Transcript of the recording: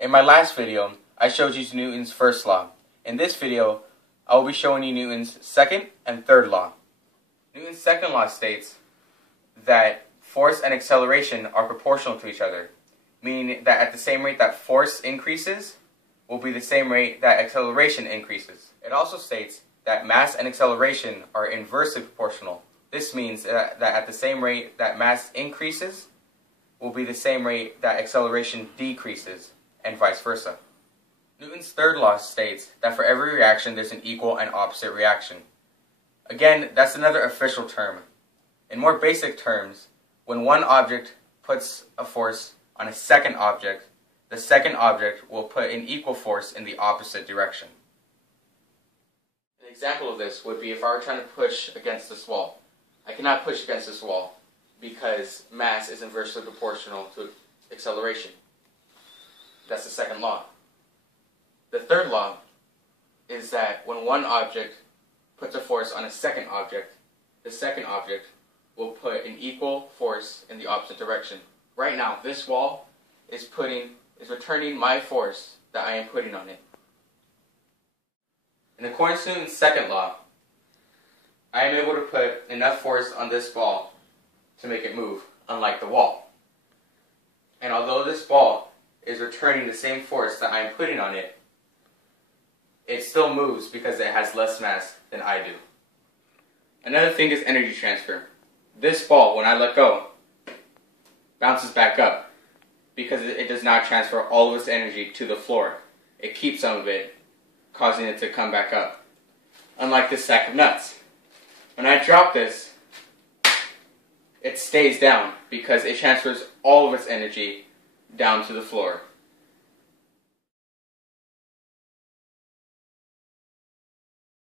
In my last video, I showed you Newton's first law. In this video, I will be showing you Newton's second and third law. Newton's second law states that force and acceleration are proportional to each other, meaning that at the same rate that force increases will be the same rate that acceleration increases. It also states that mass and acceleration are inversely proportional. This means that at the same rate that mass increases will be the same rate that acceleration decreases, and vice versa. Newton's third law states that for every reaction there's an equal and opposite reaction. Again, that's another official term. In more basic terms, when one object puts a force on a second object, the second object will put an equal force in the opposite direction. An example of this would be if I were trying to push against this wall. I cannot push against this wall because mass is inversely proportional to acceleration. That's the second law. The third law is that when one object puts a force on a second object, the second object will put an equal force in the opposite direction. Right now, this wall is returning my force that I am putting on it. In accordance to Newton's second law, I am able to put enough force on this ball to make it move, unlike the wall. And although this ball is returning the same force that I am putting on it, it still moves because it has less mass than I do. Another thing is energy transfer. This ball, when I let go, bounces back up because it does not transfer all of its energy to the floor. It keeps some of it, causing it to come back up. Unlike this sack of nuts. When I drop this, it stays down because it transfers all of its energy down to the floor.